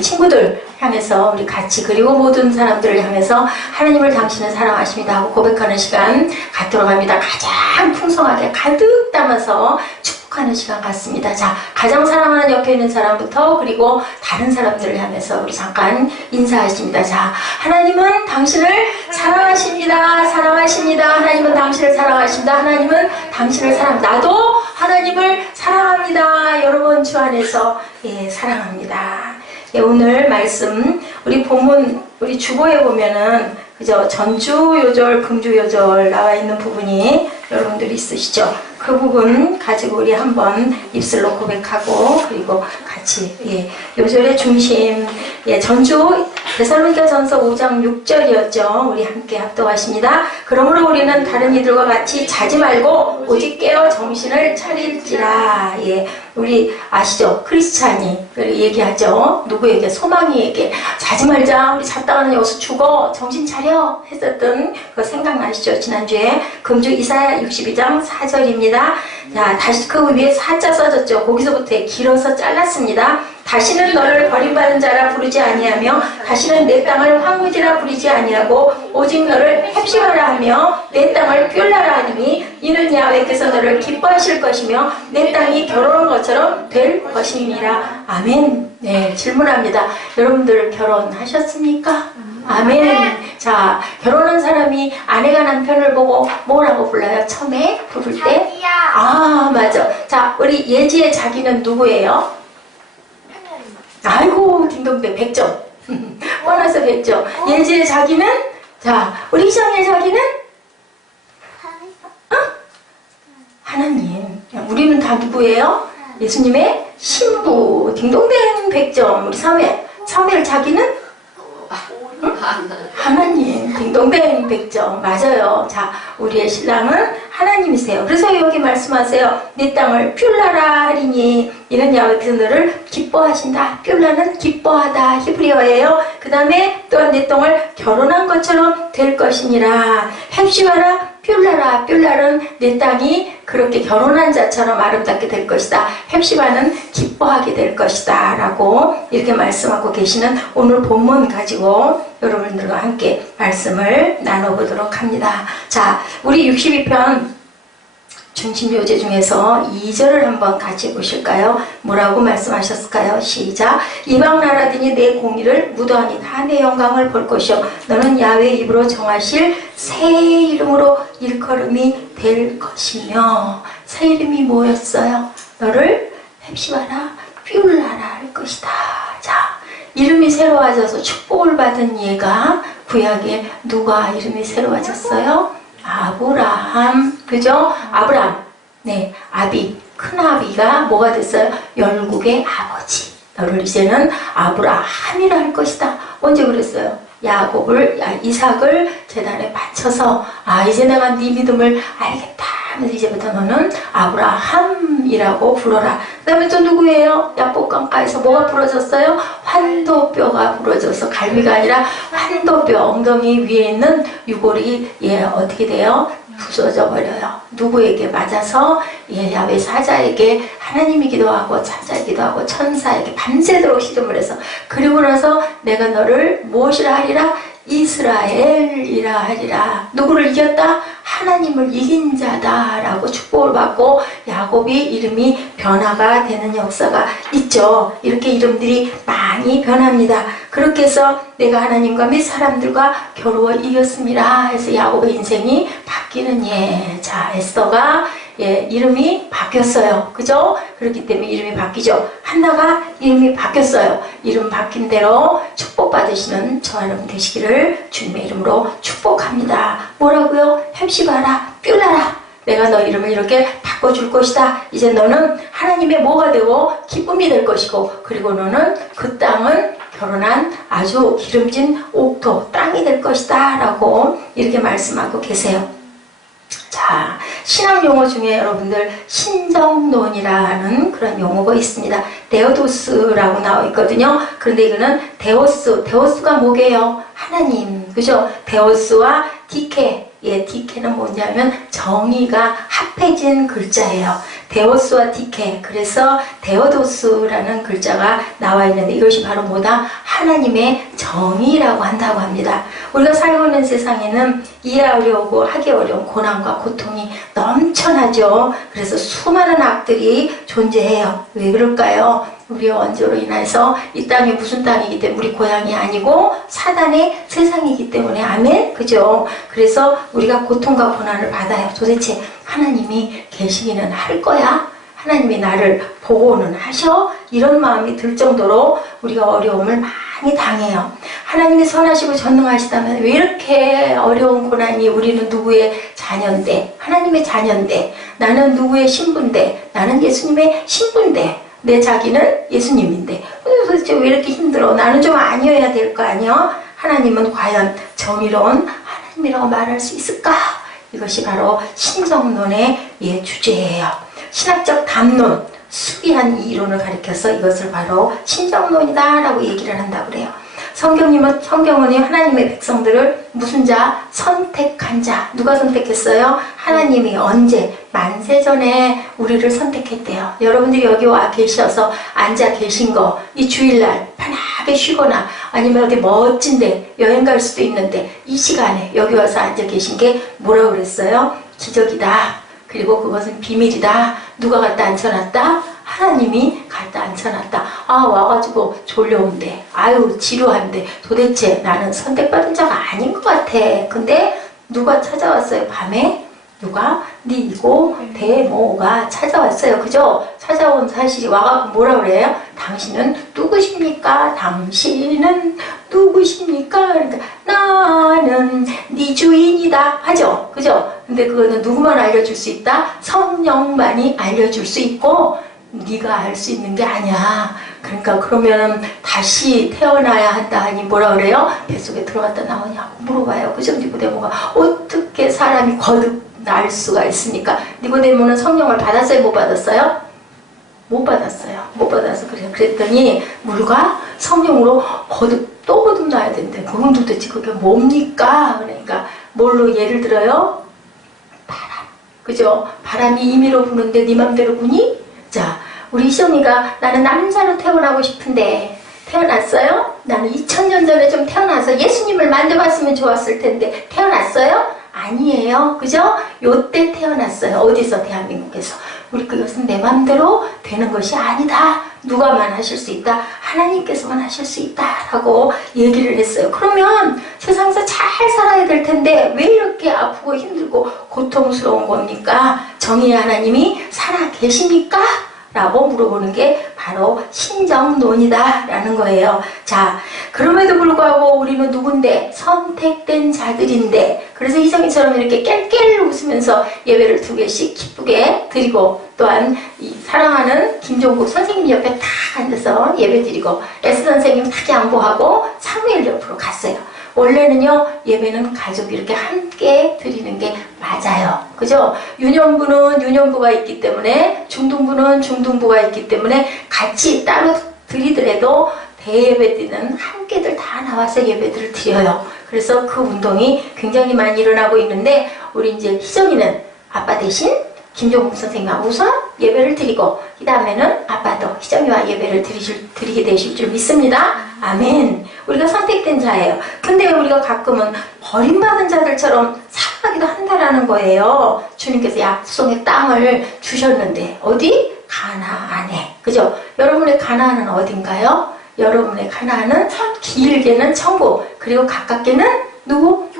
친구들 향해서 우리 같이 그리고 모든 사람들을 향해서 하나님을 당신은 사랑하십니다 하고 고백하는 시간 갖도록 합니다. 가장 풍성하게 가득 담아서 축복하는 시간 같습니다. 자, 가장 사랑하는 옆에 있는 사람부터 그리고 다른 사람들을 향해서 우리 잠깐 인사하십니다. 자, 하나님은 당신을 사랑하십니다. 사랑하십니다. 하나님은 당신을 사랑하십니다. 하나님은 당신을 사랑합니다. 나도 하나님을 사랑합니다. 여러분 주 안에서 사랑합니다. 오늘 말씀 우리 본문 우리 주보에 보면은 그죠? 전주요절, 금주요절 나와 있는 부분이 여러분들이 있으시죠? 그 부분 가지고 우리 한번 입술로 고백하고 그리고 같이 요절의 중심 전주 데살로니가전서 5장 6절이었죠. 우리 함께 합독하십니다. 그러므로 우리는 다른 이들과 같이 자지 말고 오직 깨어 정신을 차릴지라. 우리 아시죠? 크리스찬이 얘기하죠. 누구에게? 소망이에게 자지 말자. 우리 잤다가는 여기서 죽어. 정신 차려. 했었던 그 생각나시죠? 지난주에 금주 이사야 62장 4절입니다. 자, 다시 그 위에 사자 써졌죠. 거기서부터 길어서 잘랐습니다. 다시는 너를 버림받은 자라 부르지 아니하며 다시는 내 땅을 황무지라 부르지 아니하고 오직 너를 헵시바라 하며 내 땅을 뷸라라 하니 이는 야훼께서 너를 기뻐하실 것이며 내 땅이 결혼한 것처럼 될 것임이라. 아멘. 네, 질문합니다. 여러분들 결혼하셨습니까? 아멘. 자, 결혼한 사람이 아내가 남편을 보고 뭐라고 불러요? 처음에 부를 때? 자기야. 아, 맞아. 자, 우리 예지의 자기는 누구예요? 아이고, 딩동댕 100점. 뻔해서 100점. 예지의 자기는? 자, 우리 희정의 자기는? 하나님. 우리는 다 누구예요? 예수님의 신부. 딩동댕 100점. 우리 사무엘 자기는? 하나님. 딩동댕 100점. 맞아요. 자, 우리의 신랑은 하나님이세요. 그래서 여기 말씀하세요. 내 땅을 뷸라라 하리니 이는 야훼께서 너를 기뻐하신다. 뷸라는 기뻐하다. 히브리어예요. 그 다음에 또한 내 땅을 결혼한 것처럼 될 것이니라. 헵시바라 뷸라라. 뷸라는 내 땅이 그렇게 결혼한 자처럼 아름답게 될 것이다. 헵시바는 기뻐하게 될 것이다. 라고 이렇게 말씀하고 계시는 오늘 본문 가지고 여러분들과 함께 말씀을 나눠보도록 합니다. 자, 우리 62편 중심요제 중에서 2절을 한번 같이 보실까요? 뭐라고 말씀하셨을까요? 시작. 이방 나라들이 내 공의를 무도하니 다 내 영광을 볼 것이요 너는 야훼 입으로 정하실 새 이름으로 일컬음이 될 것이며. 새 이름이 뭐였어요? 너를 헵시바라 뷸라라 할 것이다. 자, 이름이 새로워져서 축복을 받은 얘가 구약에 누가 이름이 새로워졌어요? 아브라함. 그죠? 아브람. 네, 아비. 큰 아비가 뭐가 됐어요? 열국의 아버지. 너를 이제는 아브라함이라 할 것이다. 언제 그랬어요? 이삭을 제단에 바쳐서 이제 내가 네 믿음을 알겠다 하면서 이제부터 너는 아브라함이라고 불러라. 그 다음에 또 누구예요? 야복 강가에서 뭐가 부러졌어요? 환도뼈가 부러져서 갈비가 아니라 환도뼈, 엉덩이 위에 있는 유골이 어떻게 돼요? 부서져 버려요. 누구에게 맞아서? 야훼 사자에게 하나님이기도 하고 사자이기도 하고 천사에게 밤새도록 시름을 해서 그리고 나서 내가 너를 무엇이라 하리라? 이스라엘이라 하리라. 누구를 이겼다? 하나님을 이긴 자다 라고 축복을 받고 야곱이 이름이 변화가 되는 역사가 있죠. 이렇게 이름들이 많이 변합니다. 그렇게 해서 내가 하나님과 및 사람들과 겨루어 이겼습니다 해서 야곱의 인생이 바뀌는 자, 에스더가 이름이 바뀌었어요. 그죠? 그렇기 때문에 이름이 바뀌죠. 한나가 이름이 바뀌었어요. 이름 바뀐 대로 축복받으시는 저 여러분 되시기를 주님의 이름으로 축복합니다. 뭐라고요? 헵시바라 뷸라라. 내가 너 이름을 이렇게 바꿔줄 것이다. 이제 너는 하나님의 뭐가 되고 기쁨이 될 것이고 그리고 너는 그 땅은 결혼한 아주 기름진 옥토 땅이 될 것이다 라고 이렇게 말씀하고 계세요. 자, 신학 용어 중에 여러분들 신정론이라는 그런 용어가 있습니다. 데오도스라고 나와 있거든요. 그런데 이거는 데오스가 뭐게요? 하나님. 그죠? 데오스와 디케. 디케는 뭐냐면 정의가 합해진 글자예요. 데오스와 디케, 그래서 데오도스라는 글자가 나와 있는데 이것이 바로 뭐다? 하나님의 정의라고 한다고 합니다. 우리가 살고 있는 세상에는 이해하기 어려우고 하기 어려운 고난과 고통이 넘쳐나죠. 그래서 수많은 악들이 존재해요. 왜 그럴까요? 우리의 원죄로 인해서 이 땅이 무슨 땅이기 때문에 우리 고향이 아니고 사단의 세상이기 때문에 아멘? 그죠? 그래서 우리가 고통과 고난을 받아요. 도대체 하나님이 계시기는 할 거야? 하나님이 나를 보고는 하셔? 이런 마음이 들 정도로 우리가 어려움을 많이 당해요. 하나님이 선하시고 전능하시다면 왜 이렇게 어려운 고난이 우리는 누구의 자녀인데 하나님의 자녀인데 나는 누구의 신부인데 나는 예수님의 신부인데 내 자기는 예수님인데 도대체 왜 이렇게 힘들어? 나는 좀 아니어야 될 거 아니야? 하나님은 과연 정의로운 하나님이라고 말할 수 있을까? 이것이 바로 신정론의 주제예요. 신학적 담론, 수기한 이론을 가리켜서 이것을 바로 신정론이다 라고 얘기를 한다고 그래요. 성경은 하나님의 백성들을 무슨 자? 선택한 자. 누가 선택했어요? 하나님이 언제? 만세전에 우리를 선택했대요. 여러분들이 여기 와 계셔서 앉아 계신 거, 이 주일날 편하게 쉬거나 아니면 어디 멋진데 여행 갈 수도 있는데 이 시간에 여기 와서 앉아 계신 게 뭐라고 그랬어요? 기적이다. 그리고 그것은 비밀이다. 누가 갖다 앉혀놨다? 하나님이 갖다 앉혀놨다. 와가지고 졸려온데 아유 지루한데 도대체 나는 선택받은 자가 아닌 것 같아. 근데 누가 찾아왔어요? 밤에? 누가? 니고 대모가 찾아왔어요. 그죠? 찾아온 사실이 와가지고 뭐라 그래요? 당신은 누구십니까? 당신은 누구십니까? 그러니까 나는 네 주인이다 하죠. 그죠? 근데 그거는 누구만 알려줄 수 있다? 성령만이 알려줄 수 있고 네가 알 수 있는 게 아니야. 그러니까 그러면 다시 태어나야 한다 하니 뭐라 그래요? 뱃속에 들어갔다 나오냐고 물어봐요. 그죠? 니고데모가 어떻게 사람이 거듭 날 수가 있습니까? 니고데모는 성령을 받았어요? 못 받았어요? 못 받았어요. 못 받아서 그래요. 그랬더니 물과 성령으로 또 거듭나야 된대. 그건 도대체 그게 뭡니까? 그러니까 뭘로 예를 들어요? 바람. 그죠? 바람이 임의로 부는데 네 맘대로 부니? 자, 우리 희정이가 나는 남자로 태어나고 싶은데 태어났어요? 나는 2000년 전에 좀 태어나서 예수님을 만져봤으면 좋았을 텐데 태어났어요? 아니에요. 그죠? 요때 태어났어요. 어디서? 대한민국에서. 우리 그것은 내 맘대로 되는 것이 아니다. 누가만 하실 수 있다. 하나님께서만 하실 수 있다. 라고 얘기를 했어요. 그러면 세상에서 잘 살아야 될 텐데 왜 이렇게 아프고 힘들고 고통스러운 겁니까? 정의의 하나님이 살아 계십니까? 라고 물어보는 게 바로 신정론이다 라는 거예요. 자, 그럼에도 불구하고 우리는 누군데? 선택된 자들인데, 그래서 희정이처럼 이렇게 깰깰 웃으면서 예배를 2개씩 기쁘게 드리고, 또한 이 사랑하는 김종국 선생님 옆에 탁 앉아서 예배 드리고, S 선생님 탁 양보하고 사무엘 옆으로 갔어요. 원래는요, 예배는 가족이 이렇게 함께 드리는 게 맞아요. 그죠? 유년부는 유년부가 있기 때문에, 중등부는 중등부가 있기 때문에 같이 따로 드리더라도 대예배 때는 함께들 다 나와서 예배들을 드려요. 그래서 그 운동이 굉장히 많이 일어나고 있는데, 우리 이제 희정이는 아빠 대신 김종국 선생님하고 우선 예배를 드리고, 그 다음에는 아빠도 희정이와 예배를 드리게 되실 줄 믿습니다. 아멘. 우리가 선택된 자예요. 근데 우리가 가끔은 버림받은 자들처럼 살아가기도 한다라는 거예요. 주님께서 약속의 땅을 주셨는데 어디? 가나안에. 그죠? 여러분의 가나안은 어딘가요? 여러분의 가나안은 길게는 천국, 그리고 가깝게는 누구?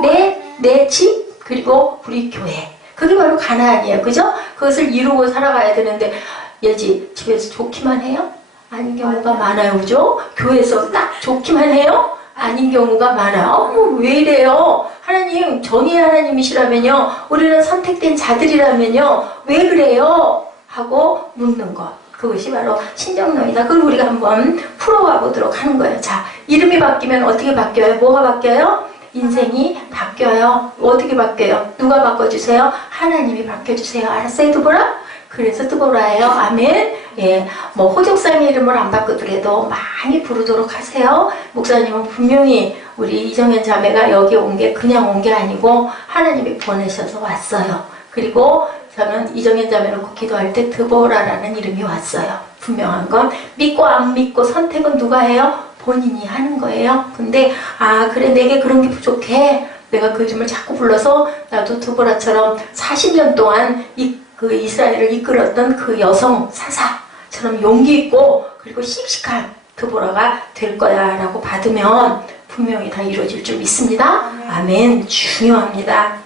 내 집, 그리고 우리 교회. 그게 바로 가나안이에요. 그죠? 그것을 이루고 살아가야 되는데 예지 집에서 좋기만 해요? 아닌 경우가 많아요. 그죠? 교회에서 딱 좋기만 해요? 아닌 경우가 많아요. 왜 이래요? 하나님, 정의의 하나님이시라면요, 우리는 선택된 자들이라면요, 왜 그래요? 하고 묻는 것. 그것이 바로 신정론이다. 그걸 우리가 한번 풀어와 보도록 하는 거예요. 자, 이름이 바뀌면 어떻게 바뀌어요? 뭐가 바뀌어요? 인생이 바뀌어요. 어떻게 바뀌어요? 누가 바꿔주세요? 하나님이 바뀌어주세요. 알았어요, 드보라? 그래서 드보라예요. 아멘. 예, 뭐 호족상의 이름을 안 바꾸더라도 많이 부르도록 하세요. 목사님은 분명히 우리 이정현 자매가 여기 온 게 그냥 온 게 아니고 하나님이 보내셔서 왔어요. 그리고 저는 이정현 자매 놓고 기도할 때 드보라라는 이름이 왔어요. 분명한 건 믿고 안 믿고 선택은 누가 해요? 본인이 하는 거예요. 근데 아 그래 내게 그런 게 부족해. 내가 그 이름을 자꾸 불러서 나도 드보라처럼 40년 동안 그 이스라엘을 이끌었던 그 여성 사사처럼 용기 있고 그리고 씩씩한 드보라가 될 거야 라고 받으면 분명히 다 이루어질 줄 믿습니다. 아멘. 중요합니다.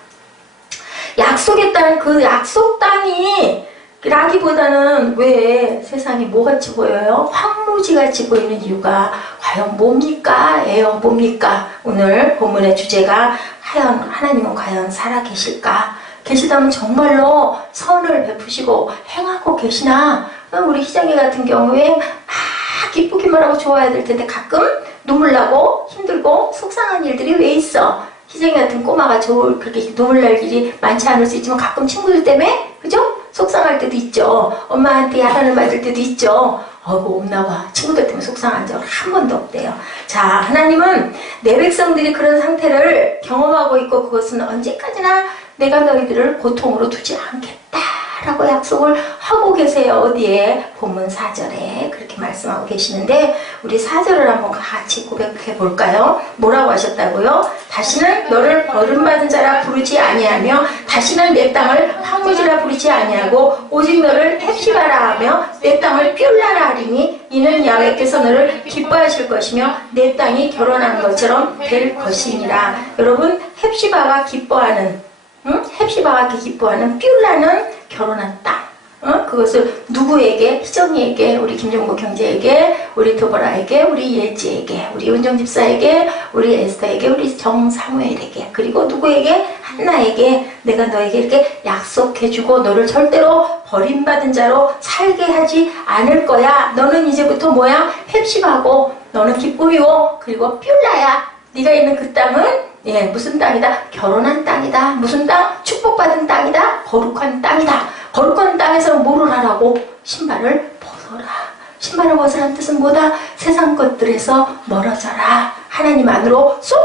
약속의 땅, 그 약속 땅이 라기보다는 왜 세상이 뭐같이 보여요? 황무지같이 보이는 이유가 과연 뭡니까? 예요 뭡니까? 오늘 본문의 주제가 하나님은 과연 살아계실까? 계시다면 정말로 선을 베푸시고 행하고 계시나? 우리 희정이 같은 경우에 기쁘기만 하고 좋아야 될 텐데 가끔 눈물 나고 힘들고 속상한 일들이 왜 있어? 희정이 같은 꼬마가 그렇게 눈물 날 일이 많지 않을 수 있지만 가끔 친구들 때문에 그죠? 속상할 때도 있죠. 엄마한테 야단을 맞을 때도 있죠. 어이구 없나 봐. 친구들 때문에 속상한 적 한 번도 없대요. 자, 하나님은 내 백성들이 그런 상태를 경험하고 있고 그것은 언제까지나 내가 너희들을 고통으로 두지 않겠다라고 약속을 하고 계세요. 어디에? 본문 4절에 그렇게 말씀하고 계시는데 우리 4절을 한번 같이 고백해 볼까요? 뭐라고 하셨다고요? 다시는 너를 버림받은 자라 부르지 아니하며 다시는 내 땅을 황무지라 부르지 아니하고 오직 너를 헵시바라 하며 내 땅을 뷸라라 하리니 이는 야훼께서 너를 기뻐하실 것이며 내 땅이 결혼한 것처럼 될 것이니라. 여러분 헵시바가 기뻐하는 헵시바가 기뻐하는 뷸라는 결혼한 땅. 그것을 누구에게? 희정이에게, 우리 김종국 경제에게, 우리 드보라에게, 우리 예지에게, 우리 은정 집사에게, 우리 에스더에게, 우리 정사무엘에게, 그리고 누구에게? 한나에게 내가 너에게 이렇게 약속해주고 너를 절대로 버림받은 자로 살게 하지 않을 거야. 너는 이제부터 뭐야? 헵시바고 너는 기쁨이고 그리고 뷸라야. 네가 있는 그 땅은 예, 무슨 땅이다? 결혼한 땅이다. 무슨 땅? 축복받은 땅이다. 거룩한 땅이다. 거룩한 땅에서는 뭐를 하라고? 신발을 벗어라. 신발을 벗으라는 뜻은 뭐다? 세상 것들에서 멀어져라. 하나님 안으로 쏙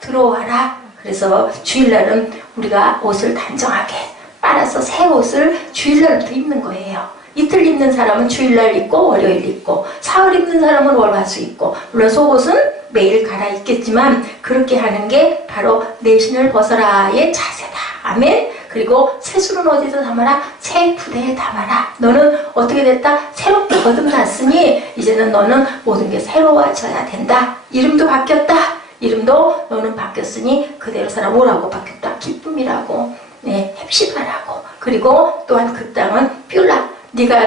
들어와라. 그래서 주일날은 우리가 옷을 단정하게 빨아서 새 옷을 주일날부터 입는 거예요. 이틀 입는 사람은 주일날 입고 월요일 입고 사흘 입는 사람은 월화수 입고 물론 속옷은 매일 갈아입겠지만 그렇게 하는 게 바로 내 신을 벗어라의 자세다. 아멘. 그리고 새술은 어디서 담아라? 새 부대에 담아라. 너는 어떻게 됐다? 새롭게 거듭났으니 이제는 너는 모든 게 새로워져야 된다. 이름도 바뀌었다. 이름도 너는 바뀌었으니 그대로 살아. 뭐라고 바뀌었다? 기쁨이라고. 네, 헵시바라고. 그리고 또한 그 땅은 뷸라.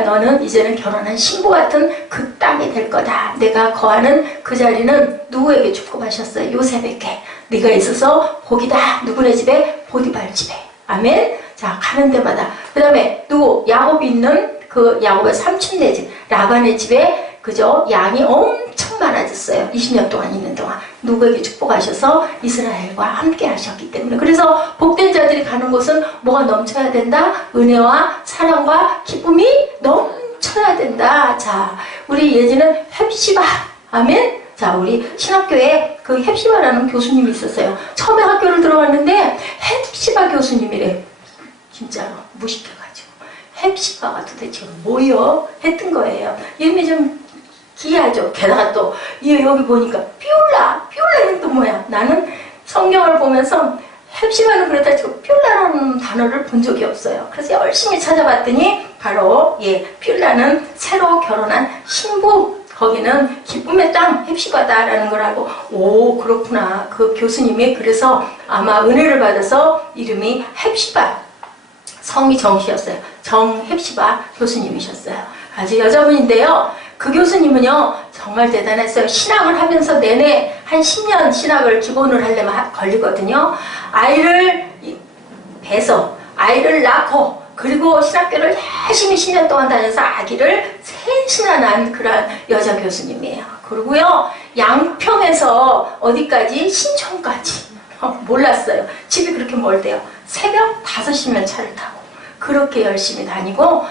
너는 이제는 결혼한 신부 같은 그 땅이 될 거다. 내가 거하는 그 자리는 누구에게 축복하셨어요? 요셉에게. 네가 있어서 복이다. 누구네 집에? 보디발 집에. 아멘. 자, 가는 데마다. 그 다음에 누구? 야곱이 있는 그 야곱의 삼촌네 집, 라반의 집에 그죠? 양이 엄청 많아졌어요. 20년 동안 있는 동안. 누구에게 축복하셔서 이스라엘과 함께 하셨기 때문에. 그래서 복된 자들이 가는 곳은 뭐가 넘쳐야 된다? 은혜와 사랑과 기쁨이 넘쳐야 된다. 자, 우리 예지는 헵시바. 아멘. 자, 우리 신학교에 그 헵시바라는 교수님이 있었어요. 처음에 학교를 들어갔는데 헵시바 교수님이래. 진짜로 무식해가지고 헵시바가 도대체 뭐여? 했던 거예요. 이름이 좀 기이하죠. 게다가 또 여기 보니까 뷸라는 또 뭐야? 나는 성경을 보면서 헵시바는 그렇다 치고 뷸라라는 단어를 본 적이 없어요. 그래서 열심히 찾아봤더니 바로 뷸라는 새로 결혼한 신부. 거기는 기쁨의 땅 헵시바다라는 걸 알고 오 그렇구나. 그 교수님이 그래서 아마 은혜를 받아서 이름이 헵시바. 성이 정씨였어요. 정헵시바 교수님이셨어요. 아주 여자분인데요. 그 교수님은요 정말 대단했어요. 신학을 하면서 내내 한 10년 신학을 기본을 하려면 걸리거든요. 아이를 배서 아이를 낳고 그리고 신학교를 열심히 10년 동안 다녀서 아기를 셋이나 낳은 그런 여자 교수님이에요. 그리고요 양평에서 어디까지? 신촌까지. 몰랐어요. 집이 그렇게 멀대요. 새벽 5시면 차를 타고 그렇게 열심히 다니고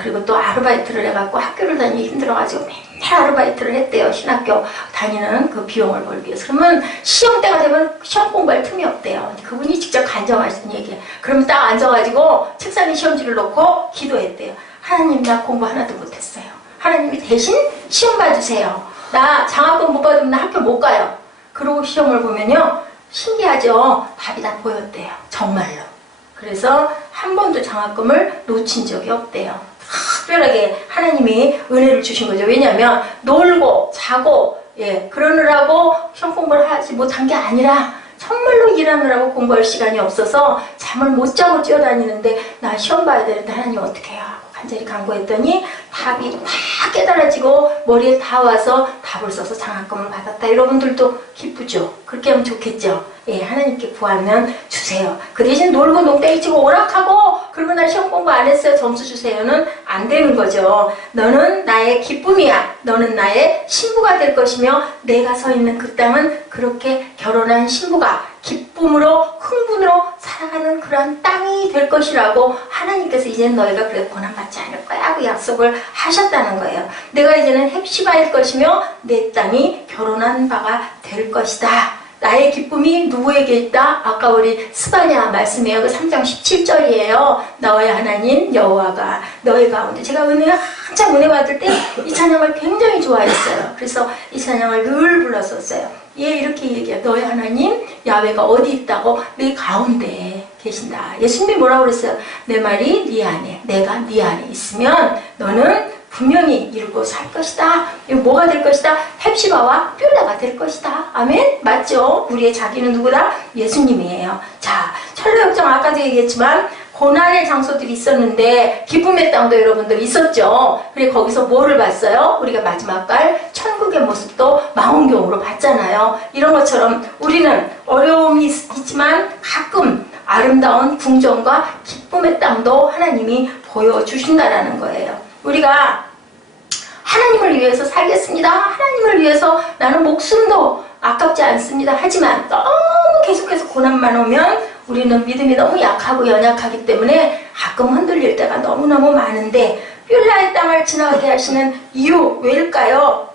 그리고 또 아르바이트를 해갖고 학교를 다니기 힘들어가지고 맨날 아르바이트를 했대요. 신학교 다니는 그 비용을 벌기 위해서. 그러면 시험 때가 되면 시험 공부할 틈이 없대요. 그분이 직접 간증하신 얘기예요. 그러면 딱 앉아가지고 책상에 시험지를 놓고 기도했대요. 하나님, 나 공부 하나도 못했어요. 하나님이 대신 시험 봐주세요. 나 장학금 못 받으면 나 학교 못 가요. 그러고 시험을 보면요, 신기하죠? 답이 다 보였대요. 정말로. 그래서 한 번도 장학금을 놓친 적이 없대요. 특별하게 하나님이 은혜를 주신 거죠. 왜냐하면 놀고 자고 그러느라고 시험 공부를 하지 못한 게 아니라 정말로 일하느라고 공부할 시간이 없어서 잠을 못 자고 뛰어다니는데 나 시험 봐야 되는데 하나님 어떻게 해요? 간절히 간구했더니 답이 다 깨달아지고 머리에 다 와서 답을 써서 장학금을 받았다. 여러분들도 기쁘죠? 그렇게 하면 좋겠죠? 하나님께 구하면 주세요. 그 대신 놀고 농땡이 치고 오락하고 그리고 나 시험 공부 안 했어요. 점수 주세요는 안 되는 거죠. 너는 나의 기쁨이야. 너는 나의 신부가 될 것이며 내가 서 있는 그 땅은 그렇게 결혼한 신부가 기쁨으로 흥분으로 살아가는 그런 땅이 될 것이라고 하나님께서 이제는 너희가 그렇게 고난받지 않을 거야 그 약속을 하셨다는 거예요. 내가 이제는 헵시바일 것이며 내 땅이 결혼한 바가 될 것이다. 나의 기쁨이 누구에게 있다? 아까 우리 스바냐 말씀이에요. 그 3장 17절이에요. 너의 하나님 여호와가 너희 가운데, 제가 한참 은혜 받을 때 이 찬양을 굉장히 좋아했어요. 그래서 이 찬양을 늘 불렀었어요. 이렇게 얘기해요. 너의 하나님 야훼가 어디 있다고? 네 가운데 계신다. 예수님이 뭐라고 그랬어요? 내 말이 네 안에, 내가 네 안에 있으면 너는 분명히 이루고 살 것이다. 이거 뭐가 될 것이다? 헵시바와 뷸라가 될 것이다. 아멘? 맞죠? 우리의 자기는 누구다? 예수님이에요. 자, 철로역정 아까도 얘기했지만 고난의 장소들이 있었는데 기쁨의 땅도 여러분들 있었죠. 그래 거기서 뭐를 봤어요? 우리가 마지막 갈 천국의 모습도 망원경으로 봤잖아요. 이런 것처럼 우리는 어려움이 있지만 가끔 아름다운 궁정과 기쁨의 땅도 하나님이 보여주신다라는 거예요. 우리가 하나님을 위해서 살겠습니다. 하나님을 위해서 나는 목숨도 아깝지 않습니다. 하지만 너무 계속해서 고난만 오면 우리는 믿음이 너무 약하고 연약하기 때문에 가끔 흔들릴 때가 너무너무 많은데 뷸라의 땅을 지나가게 하시는 이유 왜일까요?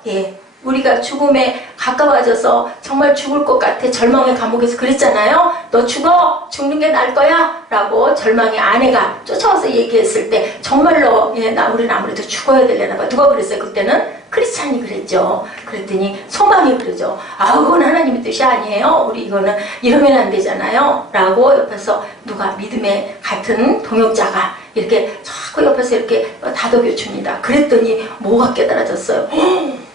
우리가 죽음에 가까워져서 정말 죽을 것 같아. 절망의 감옥에서 그랬잖아요. 너 죽어. 죽는 게 나을 거야. 라고 절망의 아내가 쫓아와서 얘기했을 때 정말로 우리는 아무래도 죽어야 되려나 봐. 누가 그랬어요? 그때는 크리스찬이 그랬죠. 그랬더니 소망이 그러죠. 그건 하나님의 뜻이 아니에요. 우리 이거는 이러면 안 되잖아요. 라고 옆에서 누가 믿음의 같은 동역자가 이렇게 자꾸 옆에서 이렇게 다독여 줍니다. 그랬더니 뭐가 깨달아졌어요?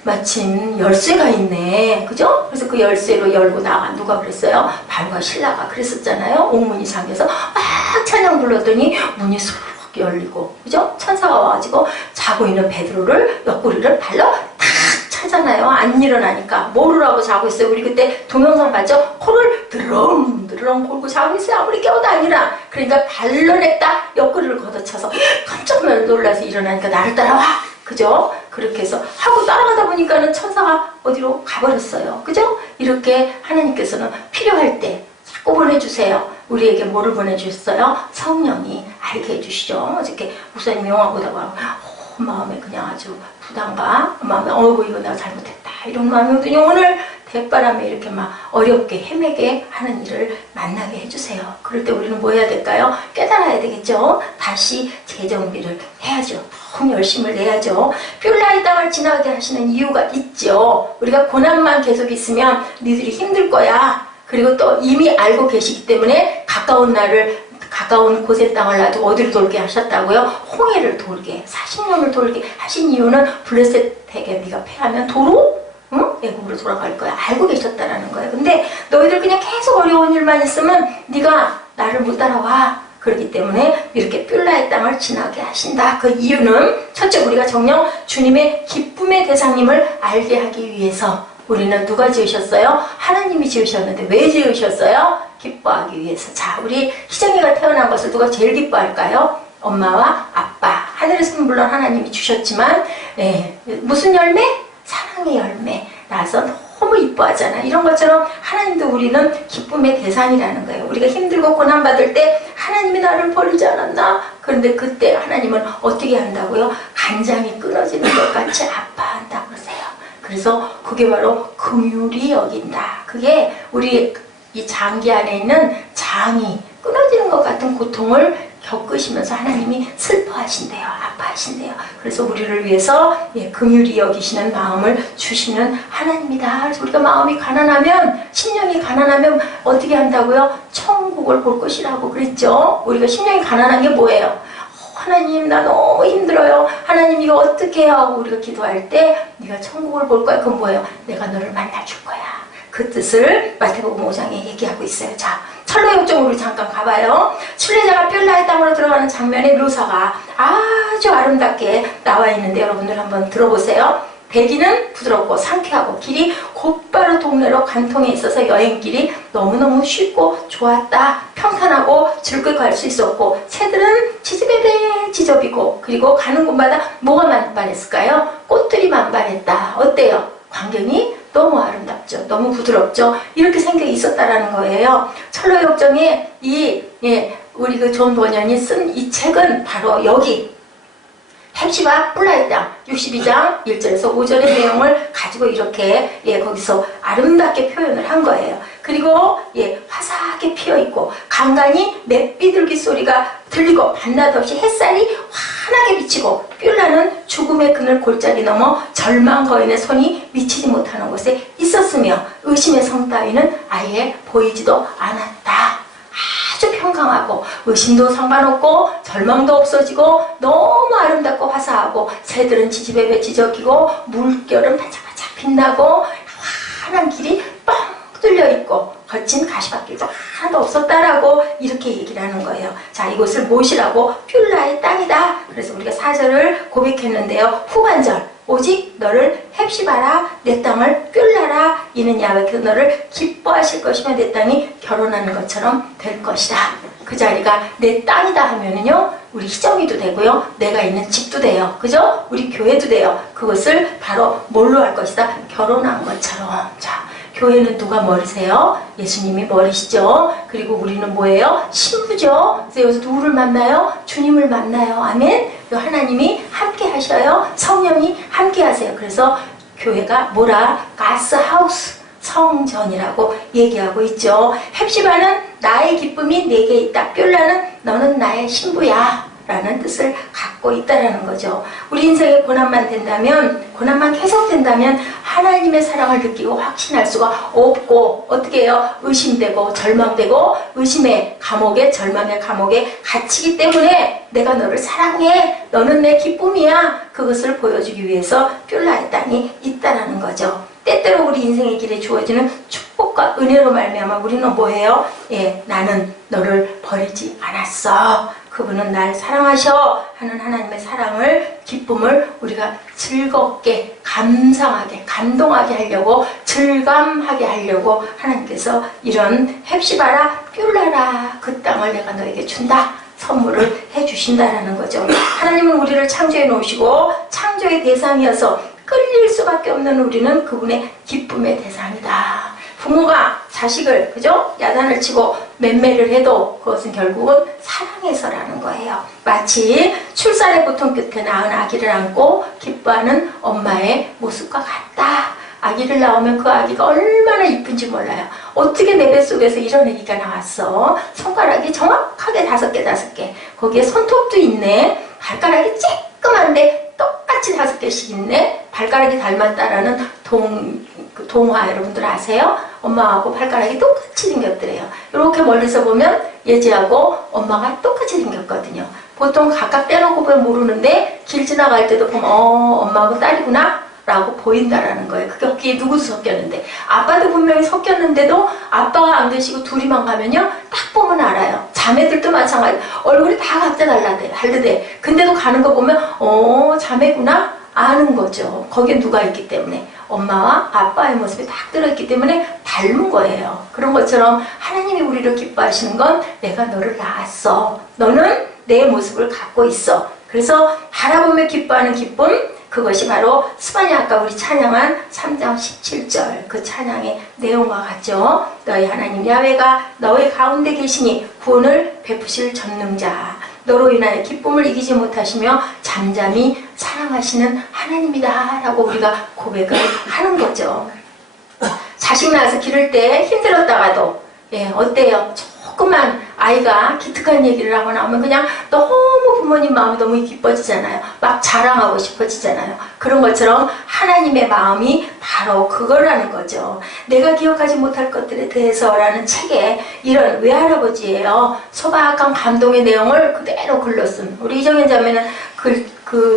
마침 열쇠가 있네. 그죠? 그래서 그 열쇠로 열고 나가. 누가 그랬어요? 바로가 신라가 그랬었잖아요. 옥문이상에서 막 찬양 불렀더니 문이 쏙 열리고, 그죠? 천사가 와가지고 자고 있는 베드로를 옆구리를 발로 탁 차잖아요. 안 일어나니까. 모르라고 자고 있어요. 우리 그때 동영상 봤죠? 코를 드렁드렁 골고 자고 있어요. 아무리 깨워도 아니라. 그러니까 발로 냈다 옆구리를 걷어차서 깜짝 놀라서 일어나니까 나를 따라와. 그죠? 그렇게 해서 하고 따라가다 보니까는 천사가 어디로 가버렸어요. 그죠? 이렇게 하나님께서는 필요할 때 자꾸 보내주세요. 우리에게 뭐를 보내주셨어요? 성령이 알게 해주시죠. 어저께 목사님 영화 보다가 마음에 그냥 아주 부담과 마음에 이거 내가 잘못했다 이런 마음이 오더니 오늘 대바람에 이렇게 막 어렵게 헤매게 하는 일을 만나게 해주세요. 그럴 때 우리는 뭐 해야 될까요? 깨달아야 되겠죠. 다시 재정비를 해야죠. 너무 열심을 내야죠. 뷸라의 땅을 지나게 하시는 이유가 있죠. 우리가 고난만 계속 있으면 니들이 힘들 거야. 그리고 또 이미 알고 계시기 때문에 가까운 곳의 땅을 놔두고 어디를 돌게 하셨다고요? 홍해를 돌게, 40년을 돌게 하신 이유는 블레셋에게 네가 패하면 도로 애국으로 돌아갈 거야. 알고 계셨다라는 거예요. 근데 너희들 그냥 계속 어려운 일만 있으면 네가 나를 못 따라와. 그렇기 때문에 이렇게 뷸라의 땅을 지나게 하신다. 그 이유는 첫째, 우리가 정녕 주님의 기쁨의 대상님을 알게 하기 위해서. 우리는 누가 지으셨어요? 하나님이 지으셨는데 왜 지으셨어요? 기뻐하기 위해서. 자, 우리 희정이가 태어난 것을 누가 제일 기뻐할까요? 엄마와 아빠. 하늘에서는 물론 하나님이 주셨지만 무슨 열매? 사랑의 열매. 나서 너무 이뻐하잖아. 이런 것처럼 하나님도 우리는 기쁨의 대상이라는 거예요. 우리가 힘들고 고난받을 때 하나님이 나를 버리지 않았나? 그런데 그때 하나님은 어떻게 한다고요? 간장이 끊어지는 것 같이 아파한다고 그러세요. 그래서 그게 바로 긍휼히 여긴다. 그게 우리 이 장기 안에 있는 장이 끊어지는 것 같은 고통을 겪으시면서 하나님이 슬퍼하신대요. 아파하신대요. 그래서 우리를 위해서 긍휼히 여기시는 마음을 주시는 하나님이다. 그래서 우리가 마음이 가난하면, 심령이 가난하면 어떻게 한다고요? 천국을 볼 것이라고 그랬죠. 우리가 심령이 가난한 게 뭐예요? 하나님 나 너무 힘들어요. 하나님 이거 어떻게 해요? 하고 우리가 기도할 때 네가 천국을 볼 거야. 그건 뭐예요? 내가 너를 만나줄 거야. 그 뜻을 마태복음 5장에 얘기하고 있어요. 자, 철로역정으로 우리 잠깐 가봐요. 순례자가 뷸라의 땅으로 들어가는 장면의 묘사가 아주 아름답게 나와 있는데 여러분들 한번 들어보세요. 대기는 부드럽고 상쾌하고 길이 곧바로 동네로 간통해 있어서 여행길이 너무너무 쉽고 좋았다. 평탄하고 즐겁게 갈 수 있었고 새들은 지지배배 지저비고 그리고 가는 곳마다 뭐가 만반했을까요? 꽃들이 만반했다. 어때요? 광경이 너무 아름답죠. 너무 부드럽죠. 이렇게 생각이 있었다라는 거예요. 철로역정에 우리 그 존 버년이 쓴 이 책은 바로 여기 헵시바 뿔라의 땅 62장 1절에서 5절의 내용을 가지고 이렇게 거기서 아름답게 표현을 한 거예요. 그리고 화사하게 피어있고 간간히 맷비둘기 소리가 들리고 밤낮 없이 햇살이 환하게 비치고 뷸라는 죽음의 그늘 골짜기 넘어 절망 거인의 손이 미치지 못하는 곳에 있었으며 의심의 성 따위는 아예 보이지도 않았다. 아주 평강하고 의심도 상관없고 절망도 없어지고 너무 아름답고 화사하고 새들은 지지배배 지저귀고 물결은 반짝반짝 빛나고 환한 길이 뻥 뚫려있고 거친 가시밭길도 하나도 없었다라고 이렇게 얘기를 하는 거예요. 자, 이곳을 무엇이라고? 뷸라의 땅이다. 그래서 우리가 4절을 고백했는데요. 후반절 오직 너를 헵시바라 내 땅을 뷸라라 이는 야훼께서 너를 기뻐하실 것이며 내 땅이 결혼하는 것처럼 될 것이다. 그 자리가 내 땅이다 하면은요 우리 희정이도 되고요 내가 있는 집도 돼요. 그죠? 우리 교회도 돼요. 그것을 바로 뭘로 할 것이다? 결혼한 것처럼. 자, 교회는 누가 머리세요? 예수님이 머리시죠. 그리고 우리는 뭐예요? 신부죠. 그래서 여기서 누구를 만나요? 주님을 만나요. 아멘. 하나님이 함께 하셔요. 성령이 함께 하세요. 그래서 교회가 뭐라? 가스하우스, 성전이라고 얘기하고 있죠. 헵시바는 나의 기쁨이 내게 있다. 뷸라는 너는 나의 신부야 라는 뜻을 갖고 있다라는 거죠. 우리 인생에 고난만 된다면, 고난만 계속된다면 하나님의 사랑을 느끼고 확신할 수가 없고 어떻게 해요? 의심되고 절망되고 의심의 감옥에 절망의 감옥에 갇히기 때문에 내가 너를 사랑해, 너는 내 기쁨이야, 그것을 보여주기 위해서 뷸라의 땅이 있다라는 거죠. 때때로 우리 인생의 길에 주어지는 축복과 은혜로 말미암아 우리는 뭐예요? 나는 너를 버리지 않았어. 그분은 날 사랑하셔 하는 하나님의 사랑을, 기쁨을 우리가 즐겁게, 감상하게, 감동하게 하려고, 즐감하게 하려고 하나님께서 이런 헵시바라 뷸라라 그 땅을 내가 너에게 준다. 선물을 해주신다라는 거죠. 하나님은 우리를 창조해 놓으시고 창조의 대상이어서 끌릴 수밖에 없는 우리는 그분의 기쁨의 대상이다. 부모가 자식을 그죠? 야단을 치고 맴매를 해도 그것은 결국은 사랑해서라는 거예요. 마치 출산의 고통 끝에 낳은 아기를 안고 기뻐하는 엄마의 모습과 같다. 아기를 낳으면 그 아기가 얼마나 이쁜지 몰라요. 어떻게 내 뱃속에서 이런 아기가 나왔어? 손가락이 정확하게 5개 거기에 손톱도 있네. 발가락이 쬐끄만데 똑같이 5개씩 있네. 발가락이 닮았다라는 동화 여러분들 아세요? 엄마하고 발가락이 똑같이 생겼더래요. 이렇게 멀리서 보면 예지하고 엄마가 똑같이 생겼거든요. 보통 각각 떼놓고 보면 모르는데 길 지나갈 때도 보면 엄마하고 딸이구나 라고 보인다라는 거예요. 그게 거기에 누구 섞였는데, 아빠도 분명히 섞였는데도 아빠가 안 계시고 둘이만 가면요 딱 보면 알아요. 자매들도 마찬가지. 얼굴이 다 각자 다르대. 근데도 가는 거 보면 자매구나 아는 거죠. 거기에 누가 있기 때문에, 엄마와 아빠의 모습이 딱 들어있기 때문에 닮은 거예요. 그런 것처럼 하나님이 우리를 기뻐하시는 건 내가 너를 낳았어. 너는 내 모습을 갖고 있어. 그래서 바라보며 기뻐하는 기쁨, 그것이 바로 스바냐 아까 우리 찬양한 3장 17절 그 찬양의 내용과 같죠. 너희 하나님 야훼가 너희 가운데 계시니 구원을 베푸실 전능자. 너로 인하여 기쁨을 이기지 못하시며 잠잠히 사랑하시는 하나님이다 라고 우리가 고백을 하는 거죠. 자식 낳아서 기를 때 힘들었다가도 어때요? 조그만 아이가 기특한 얘기를 하고 나오면 그냥 너무 부모님 마음이 너무 기뻐지잖아요. 막 자랑하고 싶어지잖아요. 그런 것처럼 하나님의 마음이 바로 그거라는 거죠. 내가 기억하지 못할 것들에 대해서라는 책에 이런 외할아버지예요. 소박한 감동의 내용을 그대로 글로 쓴 우리 이정현 자매는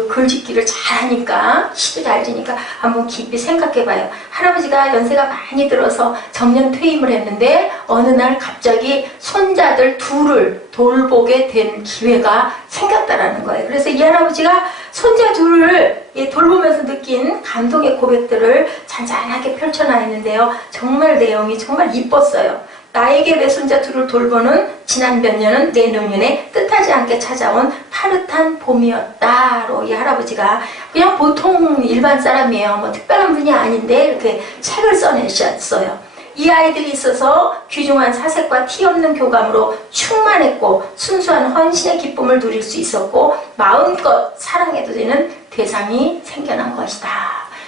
글짓기를 잘하니까 시도 잘 지니까 한번 깊이 생각해봐요. 할아버지가 연세가 많이 들어서 정년 퇴임을 했는데 어느 날 갑자기 손자들 둘을 돌보게 된 기회가 생겼다라는 거예요. 그래서 이 할아버지가 손자 둘을 돌보면서 느낀 감동의 고백들을 잔잔하게 펼쳐놔 있는데요. 정말 내용이 정말 이뻤어요. 나에게 내 손자 둘을 돌보는 지난 몇 년은 내 노년에 뜻하지 않게 찾아온 파릇한 봄이었다로 이 할아버지가 그냥 보통 일반 사람이에요. 뭐 특별한 분이 아닌데 이렇게 책을 써내셨어요. 이 아이들이 있어서 귀중한 사색과 티 없는 교감으로 충만했고 순수한 헌신의 기쁨을 누릴 수 있었고 마음껏 사랑해도 되는 대상이 생겨난 것이다.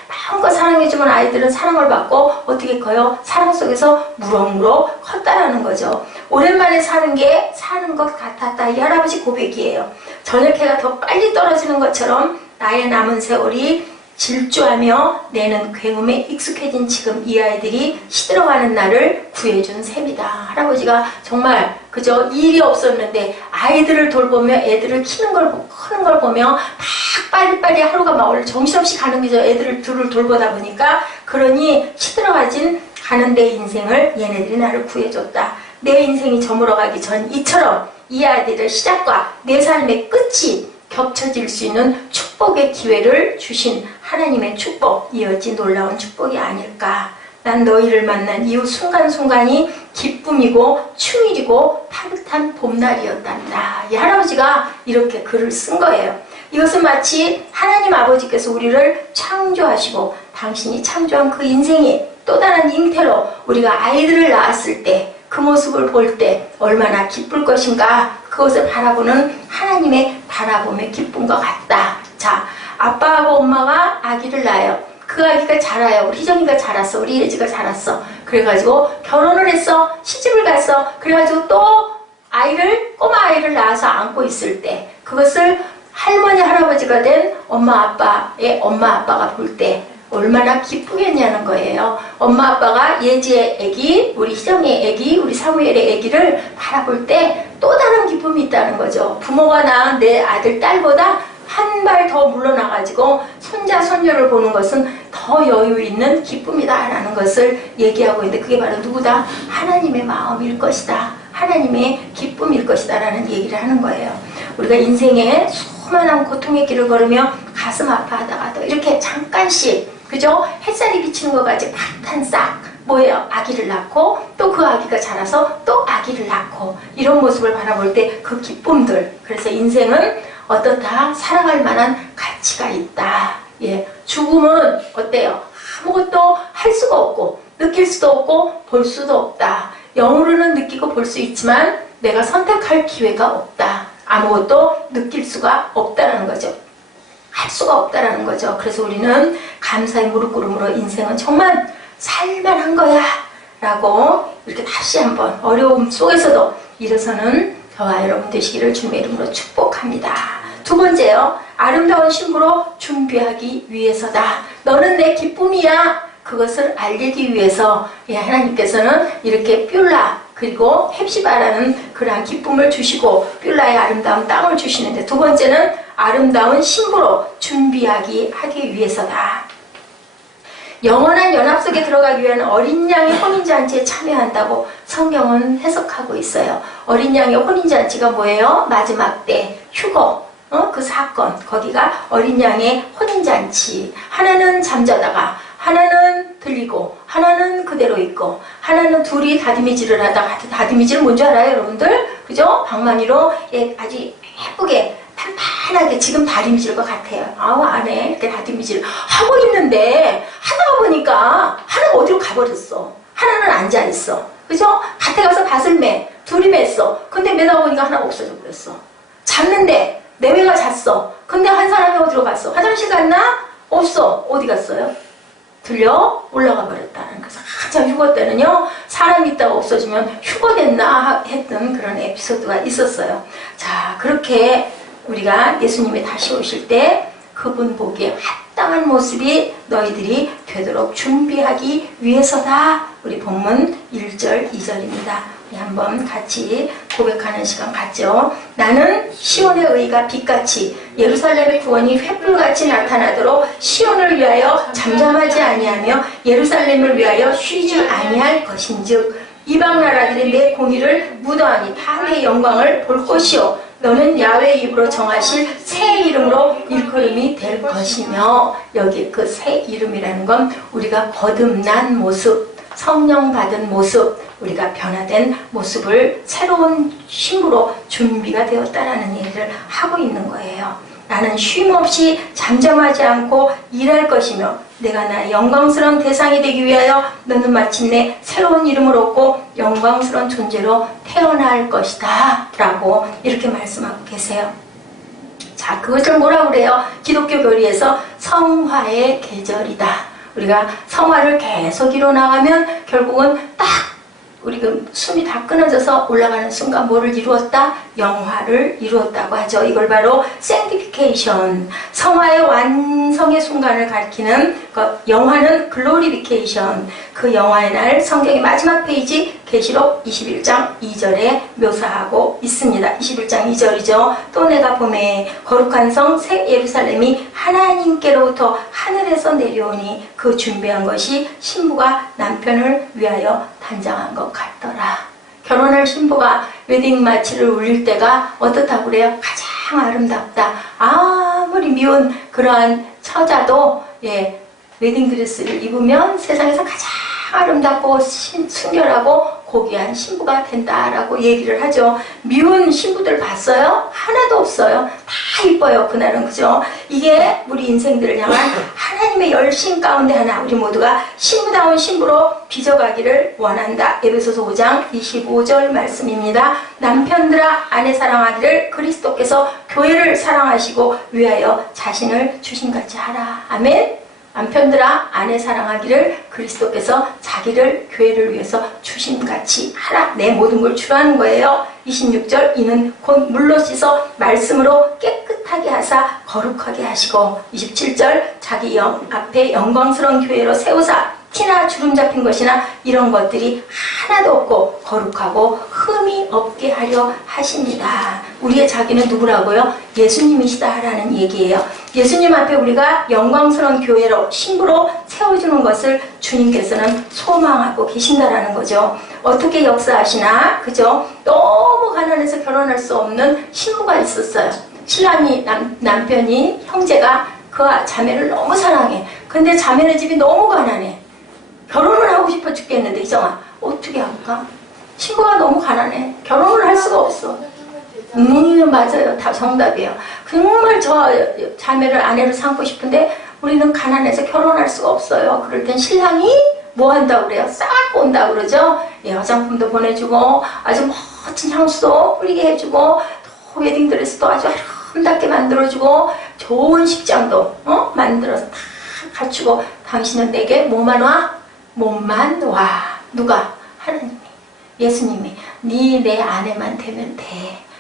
마음껏 사랑해주면 아이들은 사랑을 받고 어떻게 커요? 사랑 속에서 무럭무럭 컸다라는 거죠. 오랜만에 사는 게 사는 것 같았다. 이 할아버지 고백이에요. 저녁해가 더 빨리 떨어지는 것처럼 나의 남은 세월이 질주하며 내는 굉음에 익숙해진 지금 이 아이들이 시들어가는 나를 구해준 셈이다. 할아버지가 정말 그저 일이 없었는데 아이들을 돌보며 애들을 크는 걸 보며 막 빨리빨리 하루가 막 원래 정신없이 가는 거죠. 애들을 둘을 돌보다 보니까 그러니 시들어가진 가는 내 인생을 얘네들이 나를 구해줬다. 내 인생이 저물어가기 전 이처럼 이 아이들의 시작과 내 삶의 끝이 겹쳐질 수 있는 축복의 기회를 주신 하나님의 축복, 이어진 놀라운 축복이 아닐까. 난 너희를 만난 이후 순간순간이 기쁨이고 충일이고 파릇한 봄날이었단다. 이 할아버지가 이렇게 글을 쓴 거예요. 이것은 마치 하나님 아버지께서 우리를 창조하시고 당신이 창조한 그 인생이 또 다른 잉태로 우리가 아이들을 낳았을 때 그 모습을 볼 때 얼마나 기쁠 것인가. 그것을 바라보는 하나님의 바라봄의 기쁨과 같다. 자, 아빠하고 엄마가 아기를 낳아요. 그 아기가 자라요. 우리 희정이가 자랐어. 우리 예지가 자랐어. 그래가지고 결혼을 했어. 시집을 갔어. 그래가지고 또 꼬마 아이를 낳아서 안고 있을 때 그것을 할머니 할아버지가 된 엄마 아빠가 볼 때 얼마나 기쁘겠냐는 거예요. 엄마 아빠가 예지의 애기, 우리 희정이의 애기, 우리 사무엘의 애기를 바라볼 때 또 다른 기쁨이 있다는 거죠. 부모가 낳은 내 아들, 딸보다 한 발 더 물러나가지고 손자, 손녀를 보는 것은 더 여유 있는 기쁨이다라는 것을 얘기하고 있는데 그게 바로 누구다? 하나님의 마음일 것이다. 하나님의 기쁨일 것이다 라는 얘기를 하는 거예요. 우리가 인생에 수많은 고통의 길을 걸으며 가슴 아파하다가도 이렇게 잠깐씩 그죠? 햇살이 비치는 것 같이 파탄 싹 뭐예요? 아기를 낳고 또 그 아기가 자라서 또 아기를 낳고 이런 모습을 바라볼 때 그 기쁨들. 그래서 인생은 어떻다? 살아갈 만한 가치가 있다. 예, 죽음은 어때요? 아무것도 할 수가 없고 느낄 수도 없고 볼 수도 없다. 영으로는 느끼고 볼 수 있지만 내가 선택할 기회가 없다. 아무것도 느낄 수가 없다라는 거죠. 할 수가 없다라는 거죠. 그래서 우리는 감사의 무릎 꿇음으로 인생은 정말 살만한 거야 라고 이렇게 다시 한번 어려움 속에서도 일어서는 저와 여러분 되시기를 주님의 이름으로 축복합니다. 두 번째요. 아름다운 신부로 준비하기 위해서다. 너는 내 기쁨이야. 그것을 알리기 위해서 하나님께서는 이렇게 뷸라 그리고 헵시바라는 그러한 기쁨을 주시고 뷸라의 아름다운 땅을 주시는데 두 번째는 아름다운 신부로 준비하기 위해서다. 영원한 연합 속에 들어가기 위한 어린 양의 혼인잔치에 참여한다고 성경은 해석하고 있어요. 어린 양의 혼인잔치가 뭐예요? 마지막 때 휴거 그 사건 거기가 어린 양의 혼인잔치. 하나는 잠자다가 하나는 들리고 하나는 그대로 있고 하나는 둘이 다듬이질을 하다가 다듬이질 뭔지 알아요 여러분들? 그죠? 방망이로 아주 예쁘게 판판하게 지금 다듬이질과 같아요. 아우 안에 이렇게 다듬이질 하고 있는데 하다가 보니까 하나가 어디로 가버렸어. 하나는 앉아있어. 그죠? 밭에 가서 밭을 매. 둘이 맸어. 근데 매다 보니까 하나가 없어져 버렸어. 잤는데 내외가 잤어. 근데 한 사람이 어디로 갔어? 화장실 갔나? 없어. 어디 갔어요? 들려? 올라가 버렸다는 거죠. 참 휴거 때는요, 사람이 있다가 없어지면 휴거됐나 했던 그런 에피소드가 있었어요. 자, 그렇게 우리가 예수님이 다시 오실 때 그분 보기에 합당한 모습이 너희들이 되도록 준비하기 위해서다. 우리 본문 1절, 2절입니다. 우리 한번 같이 고백하는 시간 갖죠. 나는 시온의 의가 빛같이 예루살렘의 구원이 횃불같이 나타나도록 시온을 위하여 잠잠하지 아니하며 예루살렘을 위하여 쉬지 아니할 것인즉 이방 나라들이 내 공의를 무도하니 다 내 영광을 볼 것이요 너는 야훼의 입으로 정하실 새 이름으로 일컬음이 될 것이며 여기 그 새 이름이라는 건 우리가 거듭난 모습, 성령 받은 모습, 우리가 변화된 모습을 새로운 신부로 준비가 되었다라는 얘기를 하고 있는 거예요. 나는 쉼없이 잠잠하지 않고 일할 것이며 내가 나의 영광스러운 대상이 되기 위하여 너는 마침내 새로운 이름을 얻고 영광스러운 존재로 태어날 것이다 라고 이렇게 말씀하고 계세요. 자, 그것을 뭐라고 그래요? 기독교 교리에서 성화의 계절이다. 우리가 성화를 계속 이뤄나가면 결국은 딱 우리가 숨이 다 끊어져서 올라가는 순간 뭐를 이루었다? 영화를 이루었다고 하죠. 이걸 바로 sanctification, 성화의 완성의 순간을 가리키는 영화는 glorification, 그 영화의 날 성경의 마지막 페이지 계시록 21장 2절에 묘사하고 있습니다. 21장 2절이죠. 또 내가 보매 거룩한 성 새 예루살렘이 하나님께로부터 하늘에서 내려오니 그 준비한 것이 신부가 남편을 위하여 단장한 것 같더라. 결혼할 신부가 웨딩 마치를 울릴 때가 어떻다고 그래요? 가장 아름답다. 아무리 미운 그러한 처자도 웨딩 드레스를 입으면 세상에서 가장 아름답고 순결하고 고귀한 신부가 된다라고 얘기를 하죠. 미운 신부들 봤어요? 하나도 없어요. 다 이뻐요. 그날은. 그죠? 이게 우리 인생들을 향한 하나님의 열심 가운데 하나, 우리 모두가 신부다운 신부로 빚어가기를 원한다. 에베소서 5장 25절 말씀입니다. 남편들아 아내 사랑하기를 그리스도께서 교회를 사랑하시고 위하여 자신을 주신같이 하라. 아멘. 남편들아 아내 사랑하기를 그리스도께서 자기를 교회를 위해서 주심같이 하라. 내 모든 걸 주라는 거예요. 26절 이는 곧 물로 씻어 말씀으로 깨끗하게 하사 거룩하게 하시고 27절 자기 영 앞에 영광스러운 교회로 세우사 티나 주름 잡힌 것이나 이런 것들이 하나도 없고 거룩하고 흠이 없게 하려 하십니다. 우리의 자기는 누구라고요? 예수님이시다라는 얘기예요. 예수님 앞에 우리가 영광스러운 교회로 신부로 세워주는 것을 주님께서는 소망하고 계신다라는 거죠. 어떻게 역사하시나? 그죠? 너무 가난해서 결혼할 수 없는 신부가 있었어요. 신랑이 남편이 형제가 그 자매를 너무 사랑해. 근데 자매네 집이 너무 가난해. 결혼을 하고 싶어 죽겠는데 이정아 어떻게 할까? 신부가 너무 가난해. 결혼을 할 수가 없어. 맞아요. 다 정답이에요. 정말 저 자매를 아내로 삼고 싶은데 우리는 가난해서 결혼할 수가 없어요. 그럴 땐 신랑이 뭐 한다고 그래요? 싹 온다고 그러죠? 화장품도 보내주고 아주 멋진 향수도 뿌리게 해주고 또 웨딩드레스도 아주 아름답게 만들어주고 좋은 식장도 만들어서 다 갖추고 당신은 내게 뭐만 와? 몸만 와. 누가? 하나님이, 예수님이 네 내 아내만 되면 돼.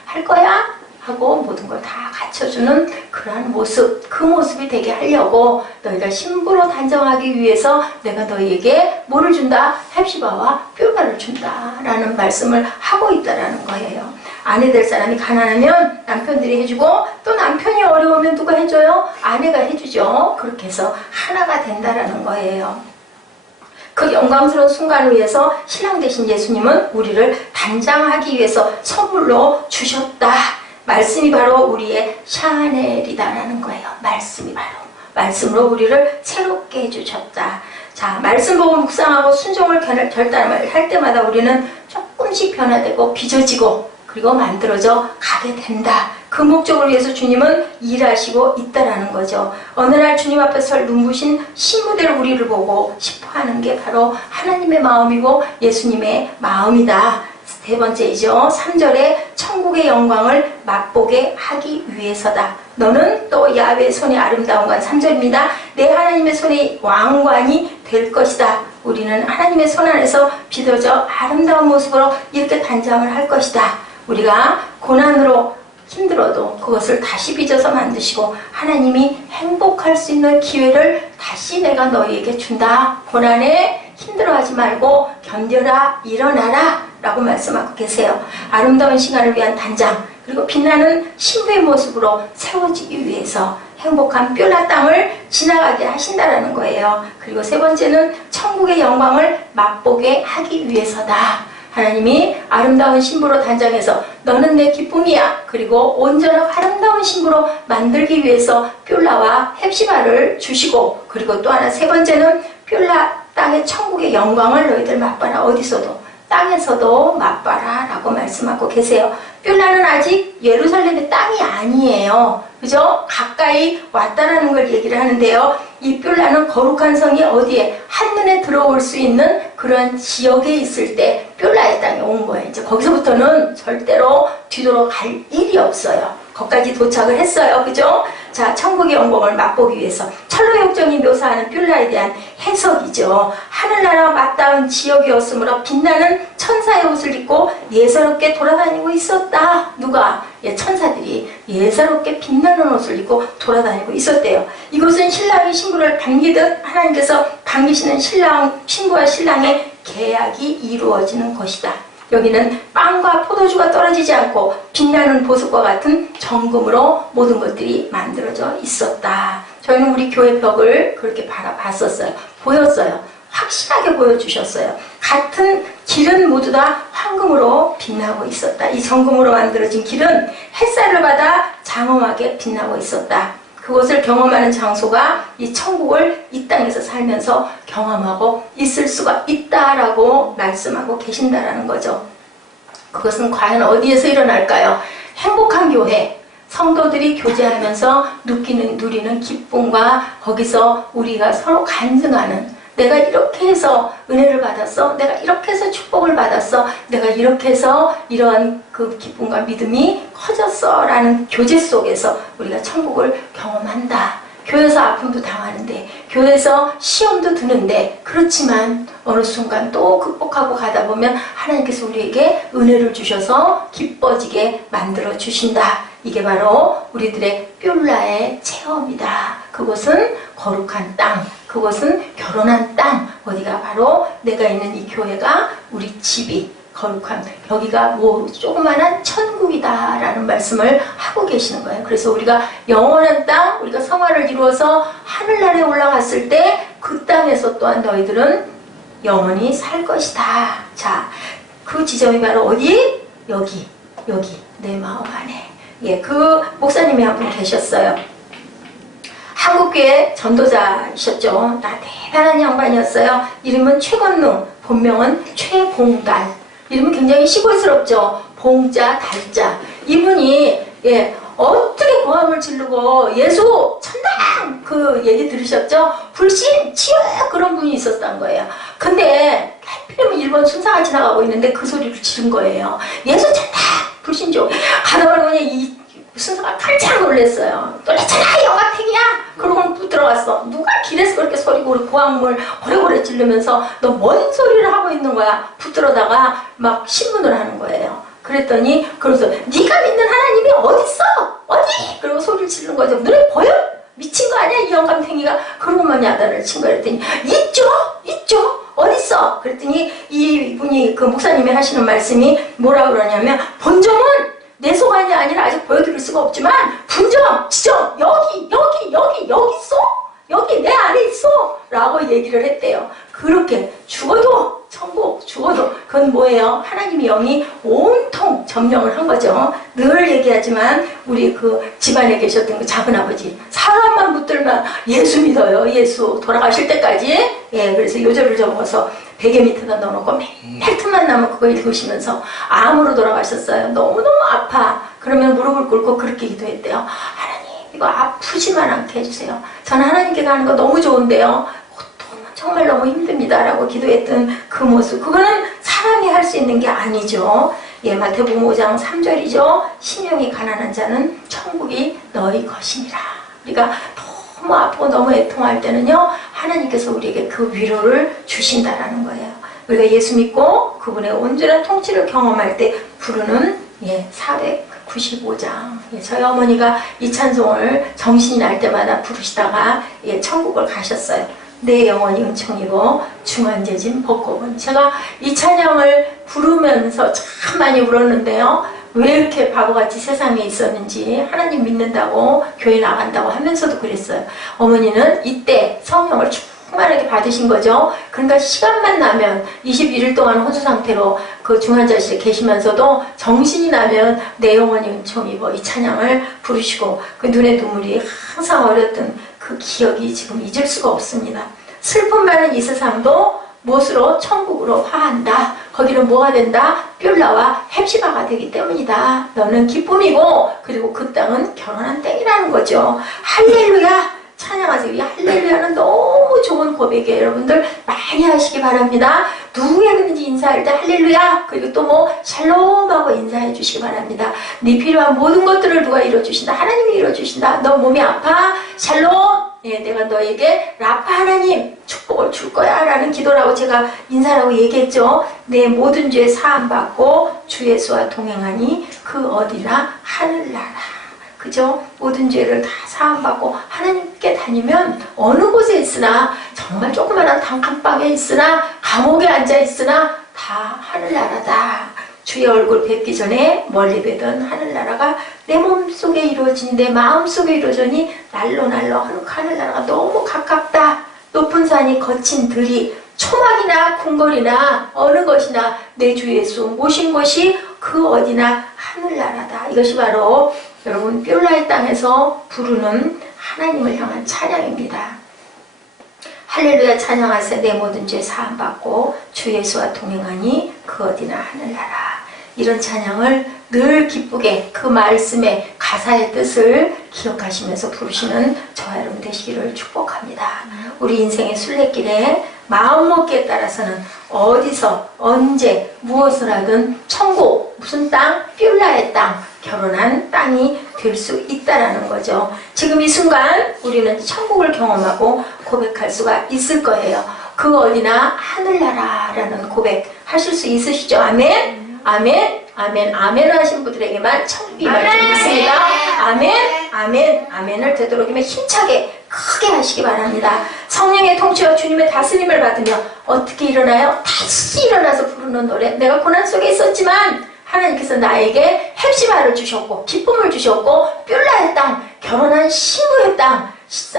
할 거야? 하고 모든 걸 다 갖춰주는 그러한 모습, 그 모습이 되게 하려고 너희가 신부로 단정하기 위해서 내가 너희에게 뭐를 준다? 헵시바와 뷸라를 준다 라는 말씀을 하고 있다라는 거예요. 아내 될 사람이 가난하면 남편들이 해주고 또 남편이 어려우면 누가 해줘요? 아내가 해주죠. 그렇게 해서 하나가 된다라는 거예요. 그 영광스러운 순간을 위해서 신랑 되신 예수님은 우리를 단장하기 위해서 선물로 주셨다. 말씀이 바로 우리의 샤넬이다라는 거예요. 말씀이 바로. 말씀으로 우리를 새롭게 해주셨다. 자, 말씀 보고 묵상하고 순종을 결단할 때마다 우리는 조금씩 변화되고 빚어지고 그리고 만들어져 가게 된다. 그 목적을 위해서 주님은 일하시고 있다라는 거죠. 어느 날 주님 앞에 설 눈부신 신부들 우리를 보고 싶어하는 게 바로 하나님의 마음이고 예수님의 마음이다. 세 번째이죠. 3절에 천국의 영광을 맛보게 하기 위해서다. 너는 또 야훼의 손의 아름다운 건 3절입니다. 내 하나님의 손의 왕관이 될 것이다. 우리는 하나님의 손 안에서 빚어져 아름다운 모습으로 이렇게 단장을 할 것이다. 우리가 고난으로 힘들어도 그것을 다시 빚어서 만드시고 하나님이 행복할 수 있는 기회를 다시 내가 너희에게 준다. 고난에 힘들어하지 말고 견뎌라, 일어나라 라고 말씀하고 계세요. 아름다운 시간을 위한 단장, 그리고 빛나는 신부의 모습으로 세워지기 위해서 행복한 뻬라 땅을 지나가게 하신다라는 거예요. 그리고 세 번째는 천국의 영광을 맛보게 하기 위해서다. 하나님이 아름다운 신부로 단장해서 너는 내 기쁨이야. 그리고 온전하고 아름다운 신부로 만들기 위해서 뻬라와 헵시바를 주시고, 그리고 또 하나 세 번째는 뻬라 땅의 천국의 영광을 너희들 맛봐라. 어디서도, 땅에서도 맛봐라 라고 말씀하고 계세요. 뻬라는 아직 예루살렘의 땅이 아니에요. 그죠? 가까이 왔다라는 걸 얘기를 하는데요. 이 뻬라는 거룩한 성이 어디에 한눈에 들어올 수 있는 그런 지역에 있을 때 뻬라의 땅에 온 거예요. 이제 거기서부터는 절대로 뒤돌아 갈 일이 없어요. 거기까지 도착을 했어요. 그죠? 자, 천국의 영광을 맛보기 위해서 철로역정이 묘사하는 뻬라에 대한 해석이죠. 하늘나라와 맞닿은 지역이었으므로 빛나는 천사의 옷을 입고 예사롭게 돌아다니고 있었다. 누가? 천사들이 예사롭게 빛나는 옷을 입고 돌아다니고 있었대요. 이곳은 신랑이 신부를 반기듯 하나님께서 반기시는 신부와 신랑의 계약이 이루어지는 것이다. 여기는 빵과 포도주가 떨어지지 않고 빛나는 보석과 같은 정금으로 모든 것들이 만들어져 있었다. 저희는 우리 교회 벽을 그렇게 바라봤었어요. 보였어요. 확실하게 보여주셨어요. 같은 길은 모두 다 황금으로 빛나고 있었다. 이 정금으로 만들어진 길은 햇살을 받아 장엄하게 빛나고 있었다. 그것을 경험하는 장소가 이 천국을 이 땅에서 살면서 경험하고 있을 수가 있다라고 말씀하고 계신다라는 거죠. 그것은 과연 어디에서 일어날까요? 행복한 교회, 성도들이 교제하면서 누리는 기쁨과 거기서 우리가 서로 간증하는, 내가 이렇게 해서 은혜를 받았어, 내가 이렇게 해서 축복을 받았어, 내가 이렇게 해서 이러한 그 기쁨과 믿음이 커졌어 라는 교제 속에서 우리가 천국을 경험한다. 교회에서 아픔도 당하는데, 교회에서 시험도 드는데, 그렇지만 어느 순간 또 극복하고 가다 보면 하나님께서 우리에게 은혜를 주셔서 기뻐지게 만들어 주신다. 이게 바로 우리들의 뻬라의 체험이다. 그곳은 거룩한 땅, 그곳은 결혼한 땅, 어디가 바로 내가 있는 이 교회가 우리 집이 거룩한, 여기가 뭐 조그만한 천국이다 라는 말씀을 하고 계시는 거예요. 그래서 우리가 영원한 땅, 우리가 성화를 이루어서 하늘나라에 올라갔을 때 그 땅에서 또한 너희들은 영원히 살 것이다. 자, 그 지점이 바로 어디? 여기 내 마음 안에. 예, 그 목사님이 한 분 계셨어요. 한국교회 전도자이셨죠. 나 대단한 양반이었어요. 이름은 최건능, 본명은 최봉달. 이름은 굉장히 시골스럽죠. 봉자, 달자. 이분이 어떻게 고함을 지르고 예수 천당 그 얘기 들으셨죠? 불신, 치욕 그런 분이 있었던 거예요. 근데 하필이면 일본 순사가 지나가고 있는데 그 소리를 지른 거예요. 예수 천당, 불신족. 가다 보니 이 순사가 깜짝 놀랐어요. 놀랬잖아, 영화택이야. 그러고는 또 들어갔어. 누가 길에서 그렇게 소리고 고함을 고래고래 지르면서 너 뭔 소리를 하고 있는 거야? 붙들어다가 막 신문을 하는 거예요. 그랬더니 그러면서 네가 믿는 하나님이 어딨어? 어디? 그리고 소리를 지르는 거죠. 눈에 보여? 미친 거 아니야? 이 영감탱이가. 그러고만 야단을 친 거야. 그랬더니 있죠? 어딨어? 그랬더니 이분이 그 목사님이 하시는 말씀이 뭐라 그러냐면, 본점은 내 소관이 아니라 아직 보여드릴 수가 없지만 분점, 지점, 여기 있어? 여기 내 안에 있어? 라고 얘기를 했대요. 그렇게 죽어도 천국, 죽어도 그건 뭐예요? 하나님의 영이 온통 점령을 한 거죠. 늘 얘기하지만 우리 그 집안에 계셨던 그 작은아버지, 사람만 붙들면 예수 믿어요. 예수 돌아가실 때까지. 예, 그래서 요절을 적어서 베개 밑에다 넣어놓고 맨날 틈만 나면 그거 읽으시면서 암으로 돌아가셨어요. 너무너무 아파. 그러면 무릎을 꿇고 그렇게 기도했대요. 하나님, 이거 아프지만 않게 해주세요. 저는 하나님께 가는 거 너무 좋은데요, 고통은 정말 너무 힘듭니다 라고 기도했던 그 모습, 그거는 사람이 할 살 수 있는 게 아니죠. 예, 마태복음 5장 3절이죠. 심령이 가난한 자는 천국이 너희 것이니라. 우리가 너무 아프고 너무 애통할 때는요, 하나님께서 우리에게 그 위로를 주신다라는 거예요. 우리가 예수 믿고 그분의 온전한 통치를 경험할 때 부르는 495장. 저희 어머니가 이 찬송을 정신이 날 때마다 부르시다가 천국을 가셨어요. 내 영혼이 은총이고 중한죄진 벗고은. 제가 이 찬양을 부르면서 참 많이 울었는데요. 왜 이렇게 바보같이 세상에 있었는지, 하나님 믿는다고 교회 나간다고 하면서도 그랬어요. 어머니는 이때 성령을 충만하게 받으신 거죠. 그러니까 시간만 나면 21일 동안 혼수 상태로 그 중환자실에 계시면서도 정신이 나면 내 영혼이 은총이고 이 찬양을 부르시고 그 눈에 눈물이 항상 어렸던 그 기억이 지금 잊을 수가 없습니다. 슬픔 많은 이 세상도 무엇으로? 천국으로 화한다. 거기는 뭐가 된다? 뷸라와 헵시바가 되기 때문이다. 너는 기쁨이고 그리고 그 땅은 결혼한 땅이라는 거죠. 할렐루야! 찬양하세요. 이 할렐루야는 너무 좋은 고백이에요. 여러분들 많이 하시기 바랍니다. 누구에게든지 인사할 때 할렐루야, 그리고 또 뭐 샬롬하고 인사해 주시기 바랍니다. 네 필요한 모든 것들을 누가 이뤄주신다? 하나님이 이뤄주신다. 너 몸이 아파? 샬롬. 내가 너에게 라파 하나님 축복을 줄 거야 라는 기도라고 제가 인사라고 얘기했죠. 내 모든 죄 사함받고 주 예수와 동행하니 그 어디나 하늘나라. 그죠? 모든 죄를 다 사함받고 하나님께 다니면 어느 곳에 있으나, 정말 조그마한 단칸방에 있으나, 감옥에 앉아 있으나 다 하늘나라다. 주의 얼굴 뵙기 전에 멀리 뵈던 하늘나라가 내 몸속에 이루어지니 내 마음속에 이루어지니 날로 하늘나라가 너무 가깝다. 높은 산이 거친 들이 초막이나 궁궐이나 어느 것이나 내 주 예수 모신 곳이 그 어디나 하늘나라다. 이것이 바로 여러분 뷸라의 땅에서 부르는 하나님을 향한 찬양입니다. 할렐루야 찬양하세. 내 모든 죄 사함받고 주 예수와 동행하니 그 어디나 하늘나라. 이런 찬양을 늘 기쁘게 그 말씀의 가사의 뜻을 기억하시면서 부르시는 저와 여러분 되시기를 축복합니다. 우리 인생의 순례길에 마음먹기에 따라서는 어디서 언제 무엇을 하든 천국, 무슨 땅? 뷸라의 땅, 결혼한 땅이 될 수 있다라는 거죠. 지금 이 순간 우리는 천국을 경험하고 고백할 수가 있을 거예요. 그 어디나 하늘나라라는 고백 하실 수 있으시죠? 아멘? 아멘? 아멘? 아멘 하신 분들에게만 천국이 임하겠습니다. 아멘? 아멘? 아멘을 되도록이면 힘차게 크게 하시기 바랍니다. 성령의 통치와 주님의 다스림을 받으며 어떻게 일어나요? 다시 일어나서 부르는 노래. 내가 고난 속에 있었지만 하나님께서 나에게 헵시바를 주셨고 기쁨을 주셨고 뷸라의 땅, 결혼한 신부의 땅,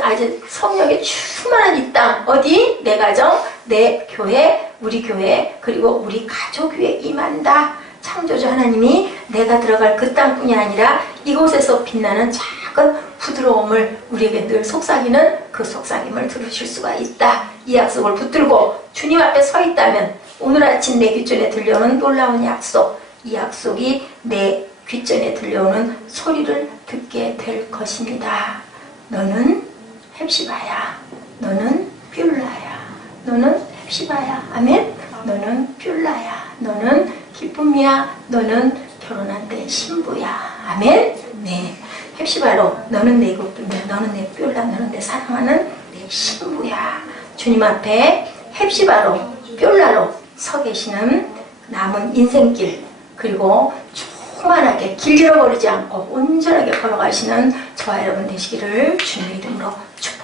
아주 성령의 충만한 이 땅, 어디? 내 가정, 내 교회, 우리 교회, 그리고 우리 가족 위에 임한다. 창조주 하나님이 내가 들어갈 그 땅뿐이 아니라 이곳에서 빛나는 작은 부드러움을 우리에게 늘 속삭이는 그 속삭임을 들으실 수가 있다. 이 약속을 붙들고 주님 앞에 서 있다면 오늘 아침 내 귓전에 들려오는 놀라운 약속, 이 약속이 내 귓전에 들려오는 소리를 듣게 될 것입니다. 너는 헵시바야. 너는 뷸라야. 너는 헵시바야. 아멘? 너는 뷸라야. 너는 기쁨이야. 너는 결혼한 내 신부야. 아멘? 네. 헵시바로 너는 내 기쁨이야. 너는 내 뷸라. 너는 내 사랑하는 내 신부야. 주님 앞에 헵시바로 뷸라로 서 계시는 남은 인생길, 그리고 충만하게 길 잃어버리지 않고 온전하게 걸어가시는 저와 여러분 되시기를 주님의 이름으로 축복합니다.